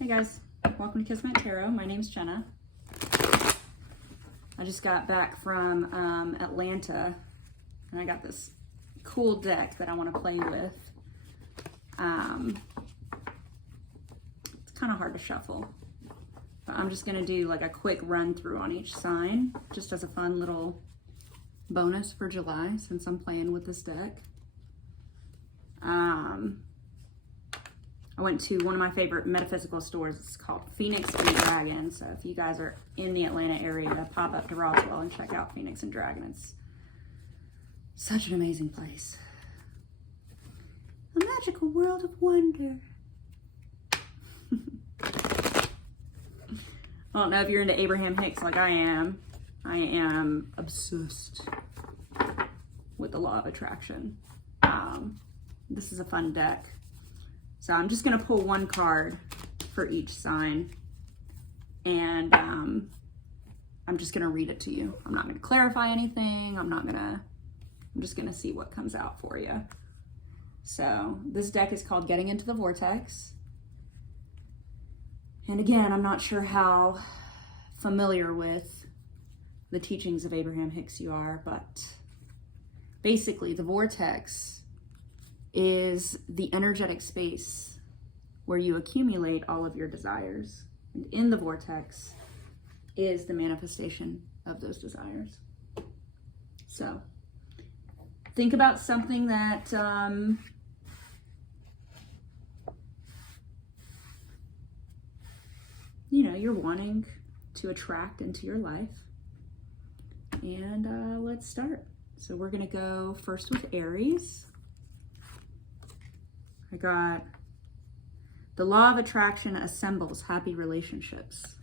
Hey guys, welcome to Kismet Tarot. My name's Jenna. I just got back from Atlanta and I got this cool deck that I want to play with. It's kind of hard to shuffle, but I'm just going to do like a quick run through on each sign just as a fun little bonus for July since I'm playing with this deck. I went to one of my favorite metaphysical stores. It's called Phoenix and Dragon. So if you guys are in the Atlanta area, pop up to Roswell and check out Phoenix and Dragon. It's such an amazing place. A magical world of wonder. I don't know if you're into Abraham Hicks like I am. I am obsessed with the law of attraction. This is a fun deck. So I'm just going to pull one card for each sign, and I'm just going to read it to you. I'm not going to clarify anything. I'm just going to see what comes out for you. So this deck is called Getting into the Vortex. And again, I'm not sure how familiar with the teachings of Abraham Hicks you are, but basically the vortex is the energetic space where you accumulate all of your desires. And in the vortex is the manifestation of those desires. So think about something that you're wanting to attract into your life. And let's start. So we're going to go first with Aries. I got the law of attraction assembles happy relationships.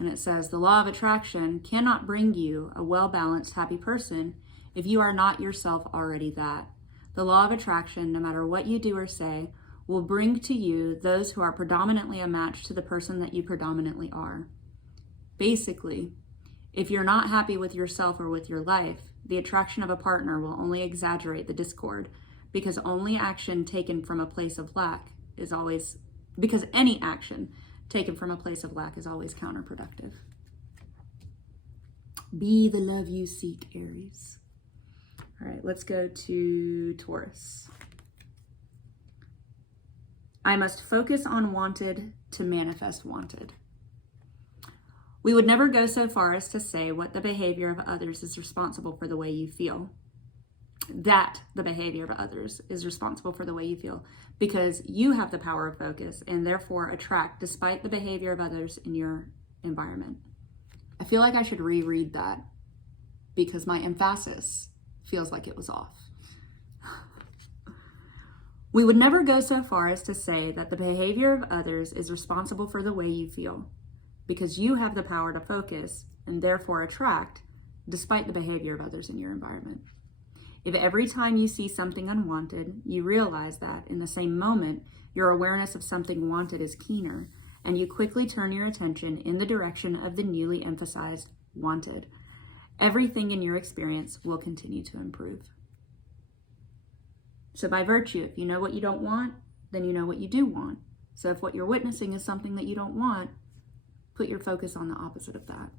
And it says the law of attraction cannot bring you a well-balanced, happy person if you are not yourself already that. The law of attraction, no matter what you do or say, will bring to you those who are predominantly a match to the person that you predominantly are. Basically, if you're not happy with yourself or with your life, the attraction of a partner will only exaggerate the discord, because only action taken from a place of lack is always, because any action taken from a place of lack is always counterproductive. Be the love you seek, Aries. All right, let's go to Taurus. I must focus on wanted to manifest wanted. We would never go so far as to say what the behavior of others is responsible for the way you feel. That the behavior of others is responsible for the way you feel, because you have the power of focus and therefore attract despite the behavior of others in your environment. I feel like I should reread that because my emphasis feels like it was off. We would never go so far as to say that the behavior of others is responsible for the way you feel, because you have the power to focus and therefore attract despite the behavior of others in your environment. If every time you see something unwanted, you realize that in the same moment, your awareness of something wanted is keener, and you quickly turn your attention in the direction of the newly emphasized wanted, everything in your experience will continue to improve. So by virtue, if you know what you don't want, then you know what you do want. So if what you're witnessing is something that you don't want, put your focus on the opposite of that.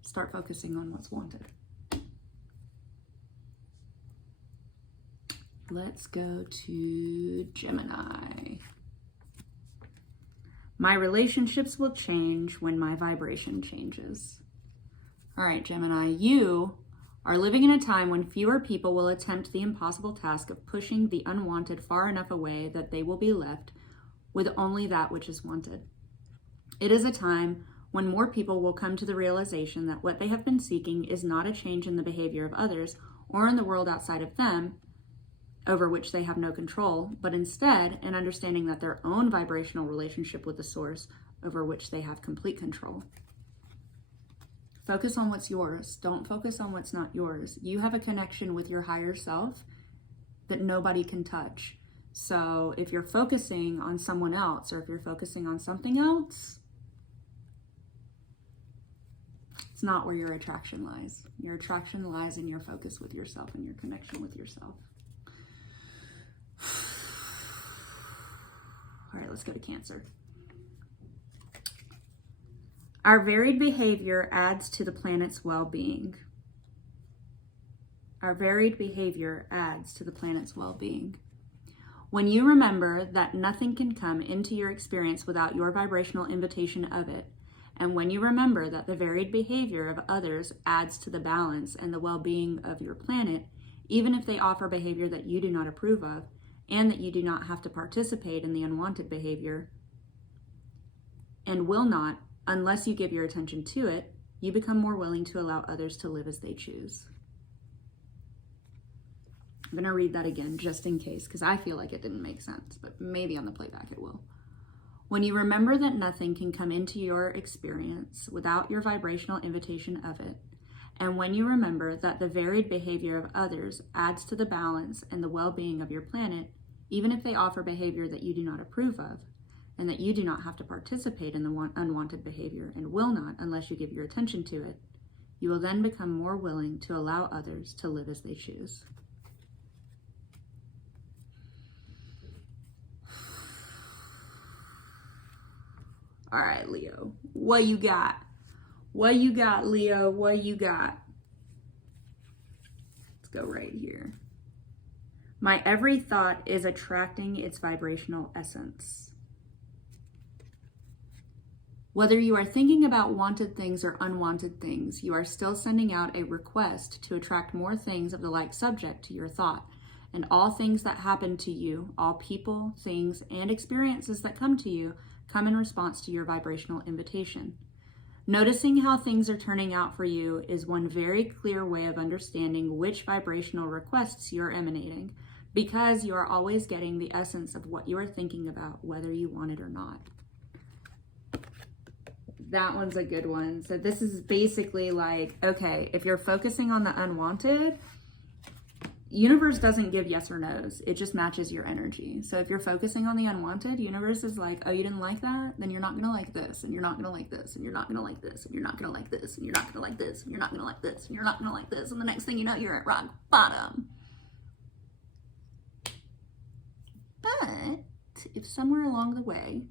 Start focusing on what's wanted. Let's go to Gemini. My relationships will change when my vibration changes. All right, Gemini, you are living in a time when fewer people will attempt the impossible task of pushing the unwanted far enough away that they will be left with only that which is wanted. It is a time when more people will come to the realization that what they have been seeking is not a change in the behavior of others or in the world outside of them, over which they have no control, but instead an understanding that their own vibrational relationship with the source over which they have complete control. Focus on what's yours. Don't focus on what's not yours. You have a connection with your higher self that nobody can touch. So if you're focusing on someone else or if you're focusing on something else, it's not where your attraction lies. Your attraction lies in your focus with yourself and your connection with yourself. All right, let's go to Cancer. Our varied behavior adds to the planet's well-being. Our varied behavior adds to the planet's well-being. When you remember that nothing can come into your experience without your vibrational invitation of it, and when you remember that the varied behavior of others adds to the balance and the well-being of your planet, even if they offer behavior that you do not approve of, and that you do not have to participate in the unwanted behavior, and will not, unless you give your attention to it, you become more willing to allow others to live as they choose. I'm going to read that again just in case, because I feel like it didn't make sense, but maybe on the playback it will. When you remember that nothing can come into your experience without your vibrational invitation of it, and when you remember that the varied behavior of others adds to the balance and the well-being of your planet, even if they offer behavior that you do not approve of, and that you do not have to participate in the unwanted behavior and will not unless you give your attention to it, you will then become more willing to allow others to live as they choose. All right, Leo, what you got? What you got, Leo? What you got? Let's go right here. My every thought is attracting its vibrational essence. Whether you are thinking about wanted things or unwanted things, you are still sending out a request to attract more things of the like subject to your thought. And all things that happen to you, all people, things, and experiences that come to you, come in response to your vibrational invitation. Noticing how things are turning out for you is one very clear way of understanding which vibrational requests you're emanating, because you are always getting the essence of what you are thinking about, whether you want it or not. That one's a good one. So this is basically like, okay, if you're focusing on the unwanted, universe doesn't give yes or no's. It just matches your energy. So if you're focusing on the unwanted, universe is like, oh, you didn't like that? Then you're not going to like this, and you're not going to like this, and you're not going to like this, and you're not going to like this, and you're not going to like this, and you're not going to like this, and you're not going to like this. And the next thing you know, you're at rock bottom. But if somewhere along the way,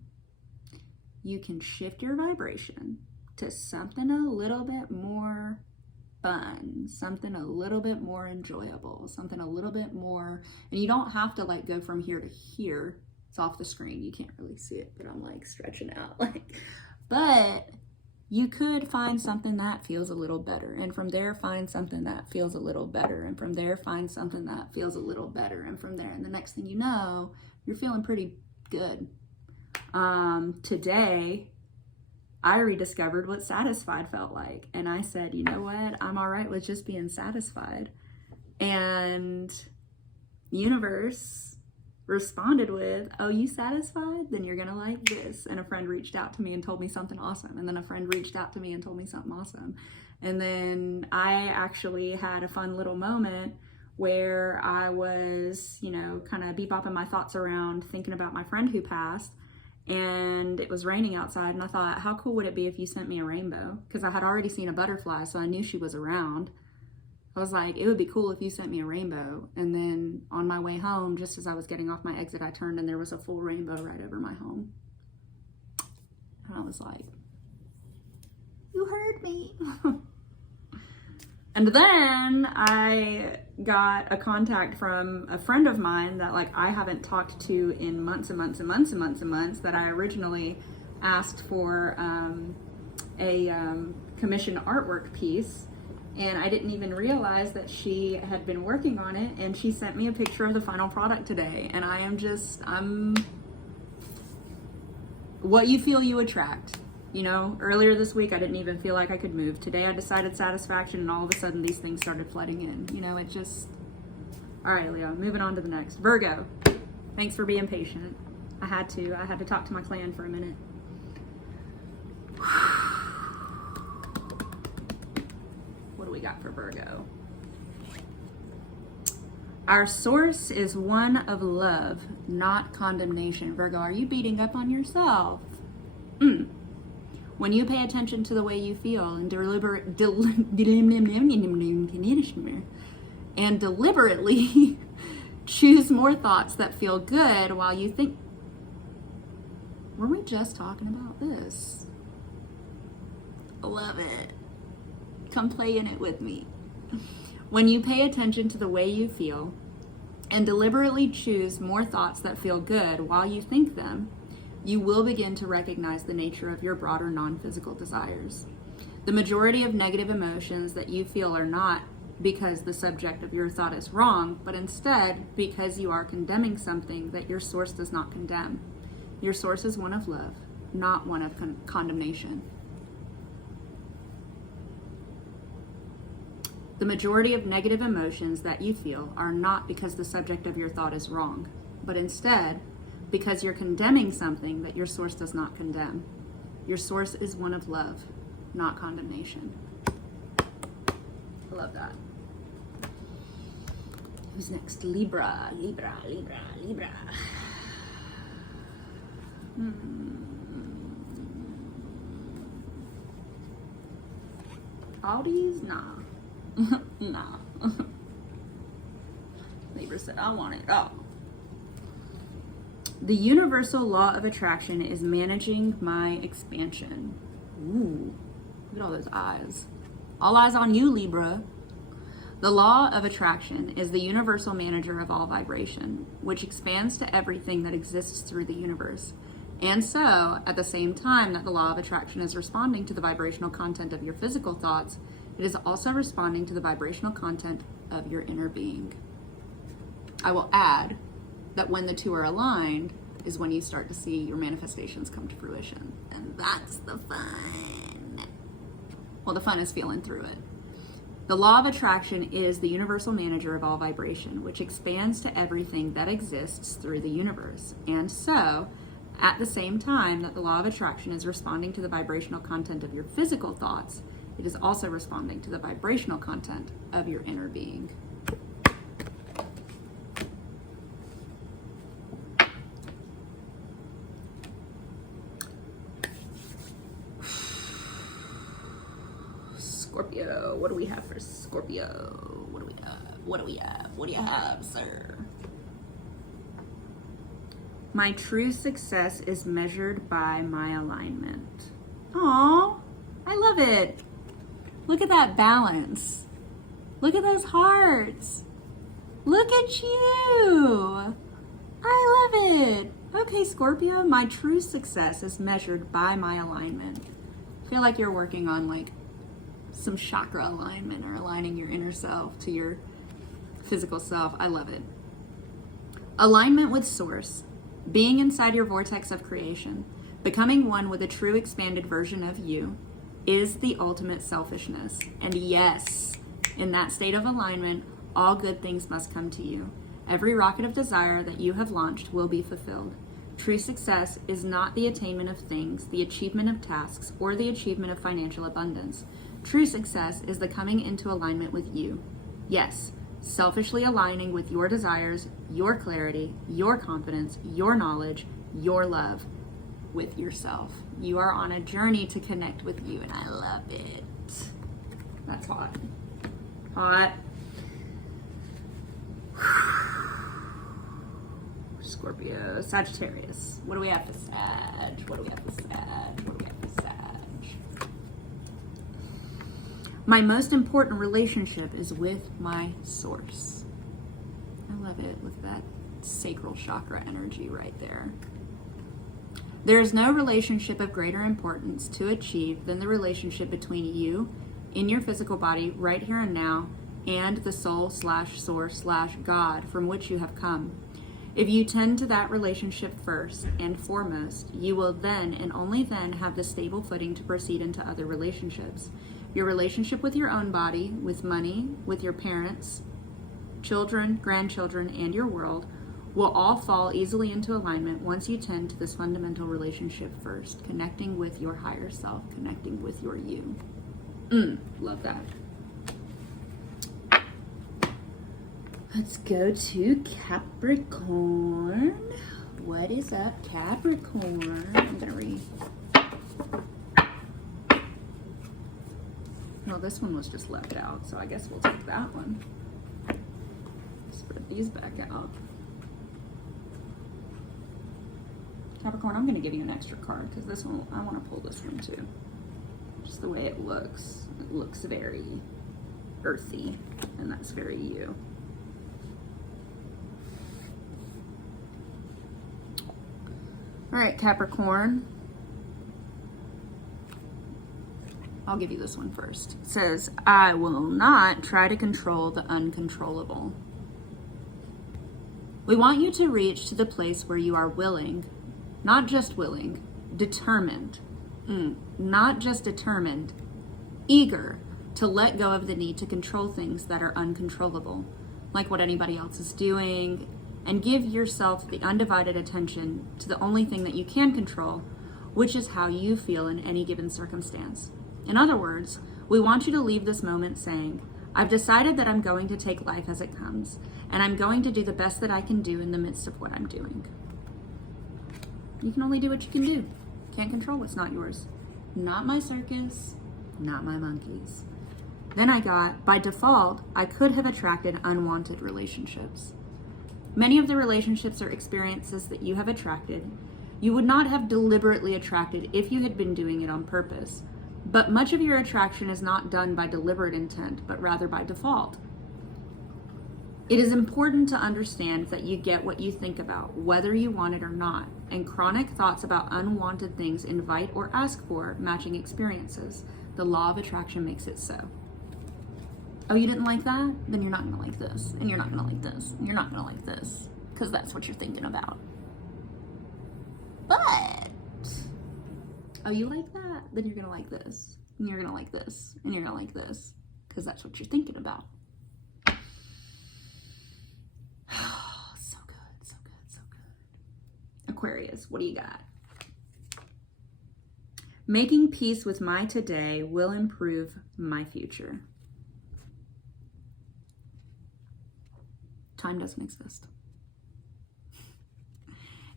you can shift your vibration to something a little bit more fun, something a little bit more enjoyable, something a little bit more, and you don't have to like go from here to here. It's off the screen, you can't really see it, but I'm like stretching out but you could find something that feels a little better, and from there find something that feels a little better, and from there find something that feels a little better, and from there, and the next thing you know, you're feeling pretty good. Today I rediscovered what satisfied felt like. And I said, you know what? I'm all right with just being satisfied. And universe responded with, oh, you satisfied? Then you're going to like this. And a friend reached out to me and told me something awesome. And then a friend reached out to me and told me something awesome. And then I actually had a fun little moment where I was, kind of bebopping my thoughts around thinking about my friend who passed. And it was raining outside, and I thought, how cool would it be if you sent me a rainbow? Because I had already seen a butterfly, so I knew she was around. I was like, it would be cool if you sent me a rainbow. And then on my way home, just as I was getting off my exit, I turned and there was a full rainbow right over my home. And I was like, you heard me. And then I got a contact from a friend of mine that I haven't talked to in months and months and months and months and months, that I originally asked for a commissioned artwork piece. And I didn't even realize that she had been working on it, and she sent me a picture of the final product today. And I'm what you feel you attract. Earlier this week, I didn't even feel like I could move. Today, I decided satisfaction, and all of a sudden, these things started flooding in. All right, Leo, moving on to the next. Virgo, thanks for being patient. I had to talk to my clan for a minute. What do we got for Virgo? Our source is one of love, not condemnation. Virgo, are you beating up on yourself? When you pay attention to the way you feel and deliberately choose more thoughts that feel good while you think, were we just talking about this? Love it. Come play in it with me. When you pay attention to the way you feel and deliberately choose more thoughts that feel good while you think them, you will begin to recognize the nature of your broader non-physical desires. The majority of negative emotions that you feel are not because the subject of your thought is wrong, but instead because you are condemning something that your source does not condemn. Your source is one of love, not one of condemnation. The majority of negative emotions that you feel are not because the subject of your thought is wrong, but instead because you're condemning something that your source does not condemn. Your source is one of love, not condemnation. I love that. Who's next? Libra. Audis? Nah. Nah. Libra said, I want it all. The universal law of attraction is managing my expansion. Ooh, look at all those eyes. All eyes on you, Libra. The law of attraction is the universal manager of all vibration, which expands to everything that exists through the universe. And so, at the same time that the law of attraction is responding to the vibrational content of your physical thoughts, it is also responding to the vibrational content of your inner being. I will add that when the two are aligned is when you start to see your manifestations come to fruition. And that's the fun. Well, the fun is feeling through it. The law of attraction is the universal manager of all vibration, which expands to everything that exists through the universe. And so, at the same time that the law of attraction is responding to the vibrational content of your physical thoughts, it is also responding to the vibrational content of your inner being. Scorpio, what do we have for Scorpio? What do we have? What do we have? What do you have, sir? My true success is measured by my alignment. Aww, I love it. Look at that balance. Look at those hearts. Look at you. I love it. Okay, Scorpio, my true success is measured by my alignment. I feel like you're working on like some chakra alignment or aligning your inner self to your physical self. I love it. Alignment with Source, being inside your vortex of creation, becoming one with a true expanded version of you, is the ultimate selfishness. And yes, in that state of alignment, all good things must come to you. Every rocket of desire that you have launched will be fulfilled. True success is not the attainment of things, the achievement of tasks, or the achievement of financial abundance. True success is the coming into alignment with you. Yes, selfishly aligning with your desires, your clarity, your confidence, your knowledge, your love with yourself. You are on a journey to connect with you, and I love it. That's hot. Hot. Scorpio, Sagittarius. What do we have for Sag? What do we have for Sag? What do we have for Sag? My most important relationship is with my source. I love it. Look at that sacral chakra energy right there. There is no relationship of greater importance to achieve than the relationship between you in your physical body right here and now and the soul/source/God from which you have come. If you tend to that relationship first and foremost, you will then and only then have the stable footing to proceed into other relationships. Your relationship with your own body, with money, with your parents, children, grandchildren, and your world will all fall easily into alignment once you tend to this fundamental relationship first, connecting with your higher self, connecting with your you. Love that. Let's go to Capricorn. What is up, Capricorn? I'm gonna read. Well, this one was just left out, so I guess we'll take that one. Spread these back out. Capricorn, I'm going to give you an extra card because this one, I want to pull this one too. Just the way it looks. It looks very earthy, and that's very you. All right, Capricorn. I'll give you this one first. It says, I will not try to control the uncontrollable. We want you to reach to the place where you are willing, not just willing, determined, not just determined, eager to let go of the need to control things that are uncontrollable, like what anybody else is doing, and give yourself the undivided attention to the only thing that you can control, which is how you feel in any given circumstance. In other words, we want you to leave this moment saying, I've decided that I'm going to take life as it comes, and I'm going to do the best that I can do in the midst of what I'm doing. You can only do what you can do. Can't control what's not yours. Not my circus, not my monkeys. Then I got, by default, I could have attracted unwanted relationships. Many of the relationships or experiences that you have attracted, you would not have deliberately attracted if you had been doing it on purpose. But much of your attraction is not done by deliberate intent, but rather by default. It is important to understand that you get what you think about, whether you want it or not, and chronic thoughts about unwanted things invite or ask for matching experiences. The law of attraction makes it so. Oh, you didn't like that? Then you're not gonna like this, and you're not gonna like this, and you're not gonna like this, because that's what you're thinking about. But, oh, you like that? Then you're gonna like this, and you're gonna like this, and you're gonna like this, because that's what you're thinking about. So good, so good, so good. Aquarius, what do you got? Making peace with my today will improve my future. Time doesn't exist.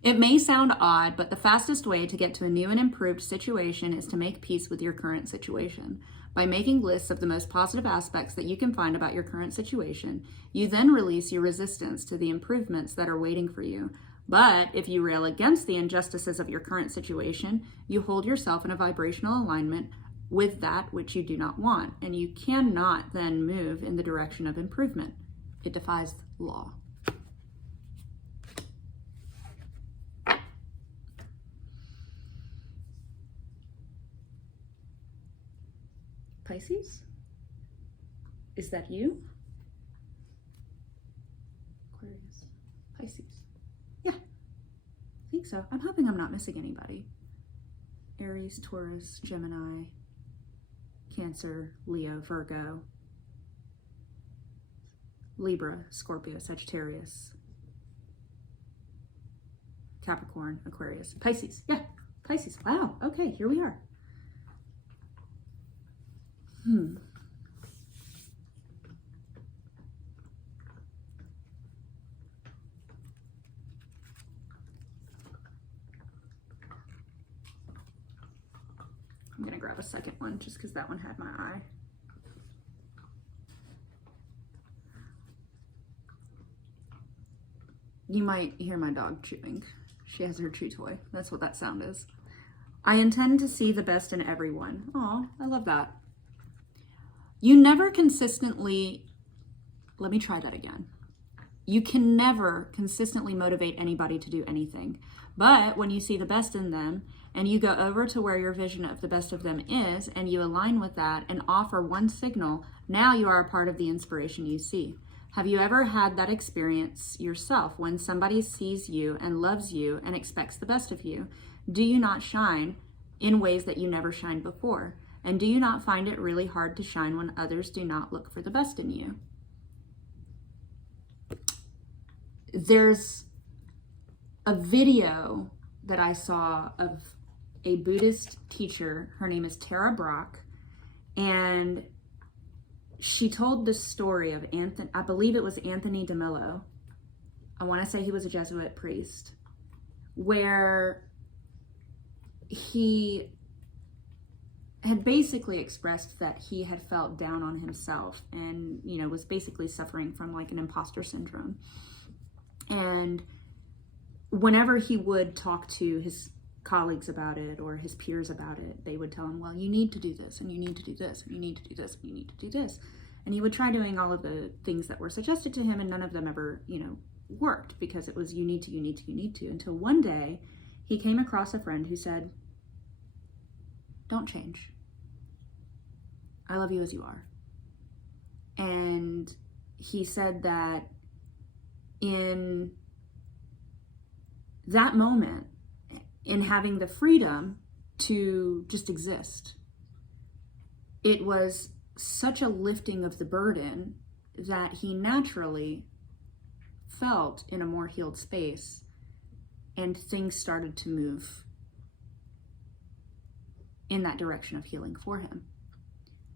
It may sound odd, but the fastest way to get to a new and improved situation is to make peace with your current situation. By making lists of the most positive aspects that you can find about your current situation, you then release your resistance to the improvements that are waiting for you. But if you rail against the injustices of your current situation, you hold yourself in a vibrational alignment with that which you do not want, and you cannot then move in the direction of improvement. It defies law. Pisces? Is that you? Aquarius. Pisces. Yeah, I think so. I'm hoping I'm not missing anybody. Aries, Taurus, Gemini, Cancer, Leo, Virgo, Libra, Scorpio, Sagittarius, Capricorn, Aquarius, Pisces. Yeah, Pisces. Wow. Okay, here we are. I'm gonna grab a second one just because that one had my eye. You might hear my dog chewing. She has her chew toy. That's what that sound is. I intend to see the best in everyone. Aw, I love that. You never consistently, let me try that again. You can never consistently motivate anybody to do anything. But when you see the best in them and you go over to where your vision of the best of them is and you align with that and offer one signal, now you are a part of the inspiration you see. Have you ever had that experience yourself when somebody sees you and loves you and expects the best of you? Do you not shine in ways that you never shined before? And do you not find it really hard to shine when others do not look for the best in you? There's a video that I saw of a Buddhist teacher. Her name is Tara Brach, and she told this story of Anthony, I believe it was Anthony DeMello. I want to say he was a Jesuit priest, where he had basically expressed that he had felt down on himself and, you know, was basically suffering from like an imposter syndrome. And whenever he would talk to his colleagues about it or his peers about it, they would tell him, well, you need to do this, and you need to do this, and you need to do this, and you need to do this. And he would try doing all of the things that were suggested to him, and none of them ever, worked, because it was you need to, until one day he came across a friend who said, don't change. I love you as you are. And he said that in that moment, in having the freedom to just exist, it was such a lifting of the burden that he naturally felt in a more healed space, and things started to move in that direction of healing for him.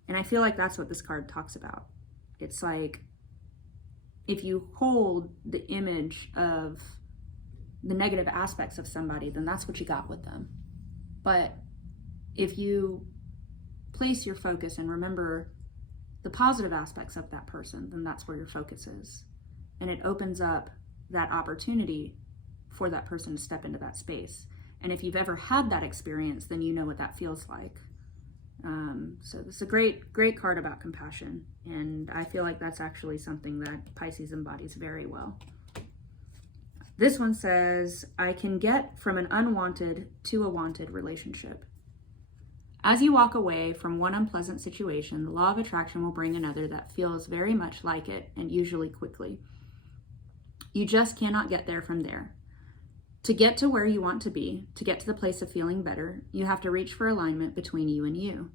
And I feel like that's what this card talks about. It's like, if you hold the image of the negative aspects of somebody, then that's what you got with them. But if you place your focus and remember the positive aspects of that person, then that's where your focus is. And it opens up that opportunity for that person to step into that space. And if you've ever had that experience, then you know what that feels like. So this is a great card about compassion. And I feel like that's actually something that Pisces embodies very well. This one says, I can get from an unwanted to a wanted relationship. As you walk away from one unpleasant situation, the law of attraction will bring another that feels very much like it, and usually quickly. You just cannot get there from there. To get to where you want to be, to get to the place of feeling better, you have to reach for alignment between you and you.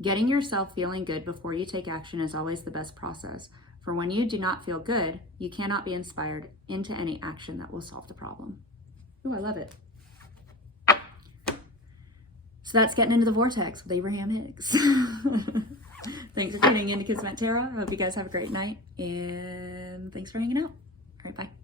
Getting yourself feeling good before you take action is always the best process. For when you do not feel good, you cannot be inspired into any action that will solve the problem. Ooh, I love it. So that's getting into the vortex with Abraham Hicks. Thanks for tuning in to Kismet Tarot. I hope you guys have a great night, and thanks for hanging out. All right, bye.